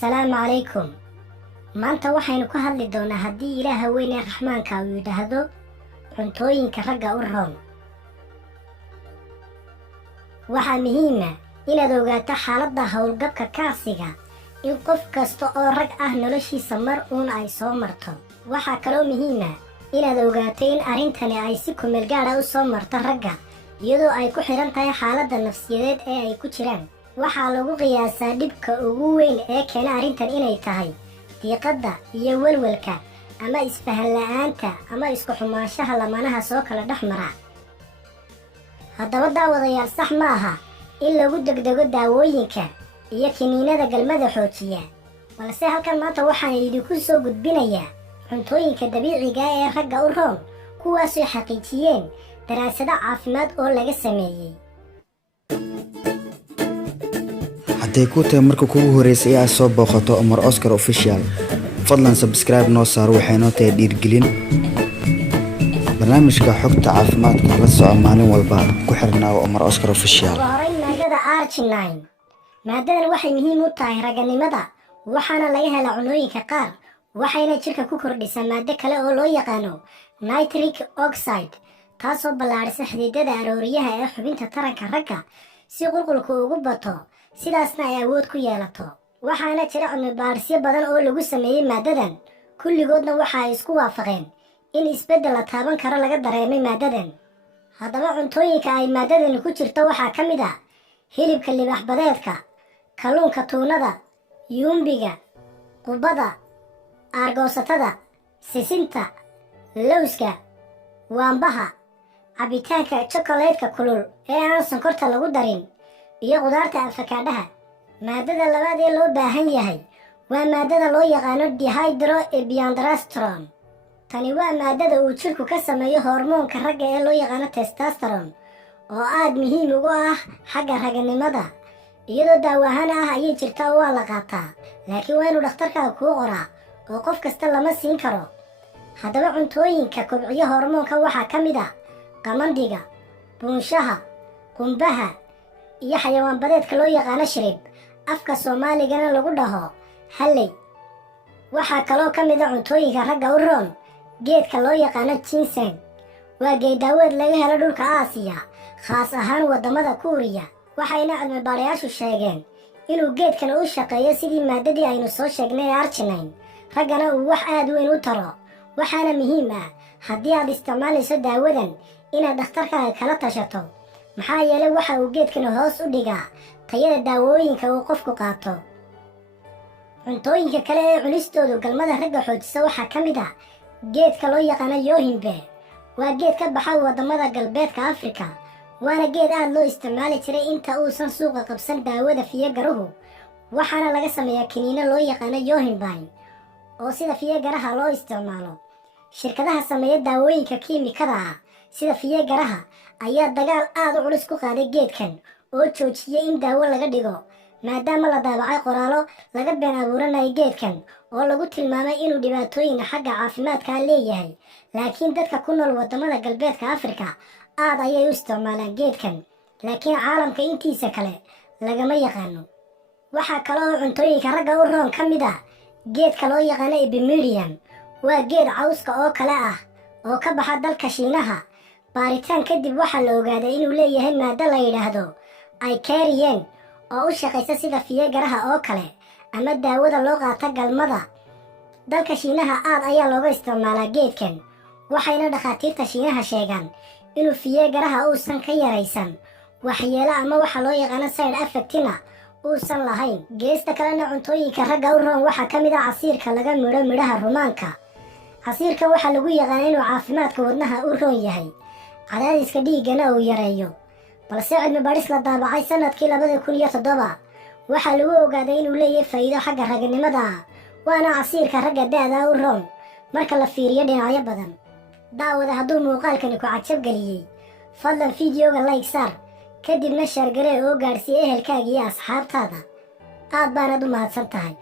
السلام عليكم. maanta waxaynu ka hadli doonaa haddii Ilaaha weyn ee Raxmaanka uu yiraahdo cuntooyinka ragga u roon. waxaa muhiim ah inaad ogaato xaaladda hawlgabka kaasiga in qof kasta oo rag ah noloshiisa mar uun ay soo marto. waxaa kaloo muhiim ah inaad ogaato in arrintani ay si kumeel gaar ah u soo marto ragga iyadoo ay ku xiran tahay xaaladda nafsiyadeed ee ay ku jiraan. waxaa lagu qiyaasaa dhibka ugu weyn ee keena arrintan inay tahay diiqadda iyo walwalka ama isfahan la'aanta ama isku xumaanshaha lamanaha soo kala dhex mara. haddaba daawadayaal sax ma aha in lagu degdego daawooyinka iyo kiniinada galmada xoojiya, balse halkan maanta waxaan idinku soo gudbinayaa cuntooyinka dabiiciga ee ragga u roon kuwaasoo xaqiijiyeen daraasado caafimaad oo laga sameeyey. hadday ku tahay marka kugu horeysay aad soo booqato Omar Oscar Official, fadlan subscribe noo saar, waxay noo tahay dhiirgelin. barnaamijka xogta caafimaadka la soco maalin walba ku xirnaa Omar Oscar Official. horay maadada arginine. maadadan waxay muhiim u tahay ragganimada waxaana laga helaa cunooyinka qaar, waxayna jirka ku kordhisaa maado kale oo loo yaqaano nitric oxide taasoo ballaarisa xididada arooriyaha ee xubinta taranka ragga si qulqulku ugu bato, sidaasna ay awood ku yeelato. waxaana jira cilmi-baarisyo badan oo lagu sameeyey maadadan, kulligoodna waxa ay isku waafaqeen in isbeddel la taaban karo laga dareemay maadadan. haddaba cuntooyinka ay maadadani ku jirto waxaa ka mid ah hilibka libax badeedka, kalluunka tuunada, yuumbiga, qubada, aargoosatada, sisinta, lowska, waambaha, cabitaanka chocolate-ka kulul ee aan sonkorta lagu darin, iyo qudaarta afakaadhaha. maadada labaad ee loo baahan yahay waa maadada loo yaqaano dihydroepiandrosterone. tani waa maadada uu jirku ka sameeyo hormoonka ragga ee loo yaqaano testosterone oo aad muhiim ugu ah xagga ragganimada. iyadoo daawo ahaan ah ayay jirtaa waa la qaataa, laakiin waa inuu dhakhtarkaaga kuu qoraa oo qof kasta lama siin karo. haddaba cuntooyinka kobciyo hormoonka waxaa ka mid ah qamandiga, buunshaha, qumbaha iyo xayawaan badeedka loo yaqaano shirib, afka soomaaligana lagu dhaho halley. waxaa kaloo ka mid ah cuntooyinka ragga u roon geedka loo yaqaano ginseng. waa geed daaweed laga helo dhulka Aasiya, khaas ahaan waddamada Kuuriya. waxayna cilmi-baarayaashu sheegeen inuu geedkan u shaqeeyo sidii maadadii aynu soo sheegnay ee arginine, raggana uu wax aad weyn u taro. waxaana muhiim ah haddii aad isticmaalayso daawadan inaad dhakhtarkaaga kala tashato, maxaa yeelay waxa uu geedkan hoos u dhigaa tayada daawooyinka uu qofku qaato. cuntooyinka kale ee cunistoodu galmada ragga xoojisa waxaa ka mid ah geedka loo yaqaano yohimbe. waa geed ka baxa waddamada galbeedka Afrika, waana geed aad loo isticmaali jiray inta uusan suuqa qabsan daawada fiyagaruhu. waxaana laga sameeyaa kiniino loo yaqaano yohimbine oo sida fiyagaraha loo isticmaalo. shirkadaha sameeya daawooyinka kiimikada ah sida fiyagaraha ayaa dagaal aad u culus ku qaaday geedkan oo joojiyay in daawo laga dhigo, maadaama la daabacay qoraallo laga been abuuranayo geedkan oo lagu tilmaamay inuu dhibaatooyin xagga caafimaadka leeyahay. laakiin dadka ku nool waddamada galbeedka Afrika aad ayay u isticmaalaan geedkan, laakiin caalamka intiisa kale lagama yaqaano. waxaa kaloo cuntooyinka ragga u roon ka mid ah geedka loo yaqaano epimedium. waa geed cawska oo kale ah oo ka baxa dalka Shiinaha. baaritaan kadib waxaa la ogaaday inuu leeyahay maado la yidhaahdo icarian oo u shaqaysa sida fiyagaraha oo kale ama daawada loo qaata galmada. dalka Shiinaha aad ayaa looga isticmaalaa geedkan, waxayna dhakhaatiirta Shiinaha sheegaan inuu fiyagaraha uusan ka yaraysan waxyeelo ama waxa loo yaqaano side effectina uusan lahayn. geesta kalena cuntooyinka ragga u roon waxaa ka mid ah casiirka laga midho midhaha rumaanka. casiirka waxaa lagu yaqaana inuu caafimaadka wadnaha u roon yahay, cadaadiska dhiiggana uu yareeyo, balse cilmi baadhis la daabacay sanadkii 2007 waxaa lagu ogaaday inuu leeyahay faa'iido xagga ragganimada ah. waana casiirka ragga da'da u roon marka la fiiriyo dhinacyo badan. daawada hadduu muuqaalkani ku cajab geliyey, fadlan fiidiyoga like saar, kadibna shaargaree oo gaadhsiiya ehelkaaga iyo asxaabtaada. aad baanaad u mahadsan tahay.